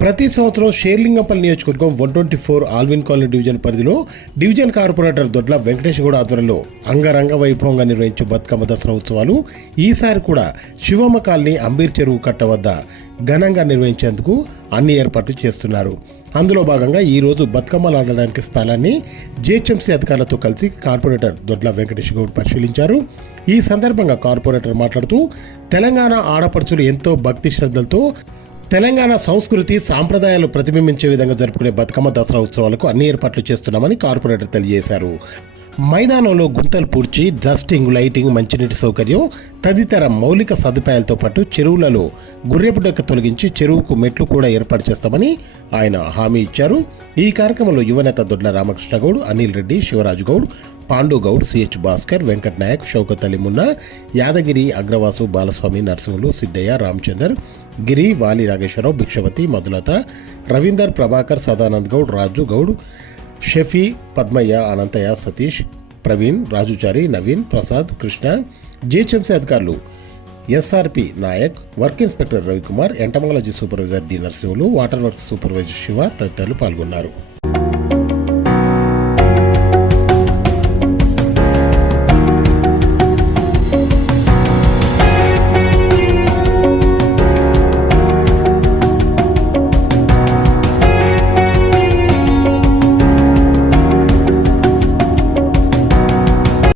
ప్రతి సంవత్సరం షేర్లింగంపల్లి నియోజకవర్గం 124 ఆల్విన్ కాలనీ డివిజన్ పరిధిలో డివిజన్ కార్పొరేటర్ దొడ్ల వెంకటేష్ గౌడ్ ఆధ్వర్యంలో అంగరంగ వైభవంగా నిర్వహించే బతుకమ్మ దసరా ఉత్సవాలు ఈసారి కూడా శివమ్మ కాలనీ అంబీర్ చెరువు కట్ట వద్ద ఘనంగా నిర్వహించేందుకు అన్ని ఏర్పాట్లు చేస్తున్నారు. అందులో భాగంగా ఈరోజు బతుకమ్మలు ఆడడానికి స్థలాన్ని జిహెచ్ఎంసీ అధికారులతో కలిసి కార్పొరేటర్ దొడ్ల వెంకటేష్ గౌడ్ పరిశీలించారు. ఈ సందర్భంగా కార్పొరేటర్ మాట్లాడుతూ తెలంగాణ ఆడపడుచులు ఎంతో భక్తి శ్రద్ధలతో తెలంగాణ సంస్కృతి సాంప్రదాయాలు ప్రతిబింబించే విధంగా జరుపుకునే బతుకమ్మ దసరా ఉత్సవాలకు అన్ని ఏర్పాట్లు చేస్తున్నామని కార్పొరేటర్ తెలియజేశారు. మైదానంలో గుంతలు పూడ్చి డస్టింగ్, లైటింగ్, మంచినీటి సౌకర్యం తదితర మౌలిక సదుపాయాలతో పాటు చెరువులలో గుర్రెపు డెక్క తొలగించి చెరువుకు మెట్లు కూడా ఏర్పాటు చేస్తామని ఆయన హామీ ఇచ్చారు. ఈ కార్యక్రమంలో యువనేత దొడ్ల రామకృష్ణ గౌడ్, అనిల్ రెడ్డి, శివరాజు గౌడ్, పాండు గౌడ్, సిహెచ్ భాస్కర్, వెంకట్ నాయక్, షౌకత్ అలీ మున్నా, యాదగిరి, అగ్రవాసు, బాలస్వామి, నరసింహులు, సిద్ధయ్య, రామచందర్, గిరి, వాలి నాగేశ్వరరావు, భిక్షవతి, మధులత, రవీందర్, ప్రభాకర్, సదానంద్ గౌడ్, రాజు గౌడ్, షఫీ, పద్మయ్య, అనంతయ్య, సతీష్, ప్రవీణ్, రాజుచారి, నవీన్, ప్రసాద్, కృష్ణ, జిహెచ్ఎంసీ అధికారులు SRP Naik, work inspector Ravikumar, entomology supervisor D Narasimhulu, water works supervisor Shiva తదితరులు పాల్గొన్నారు.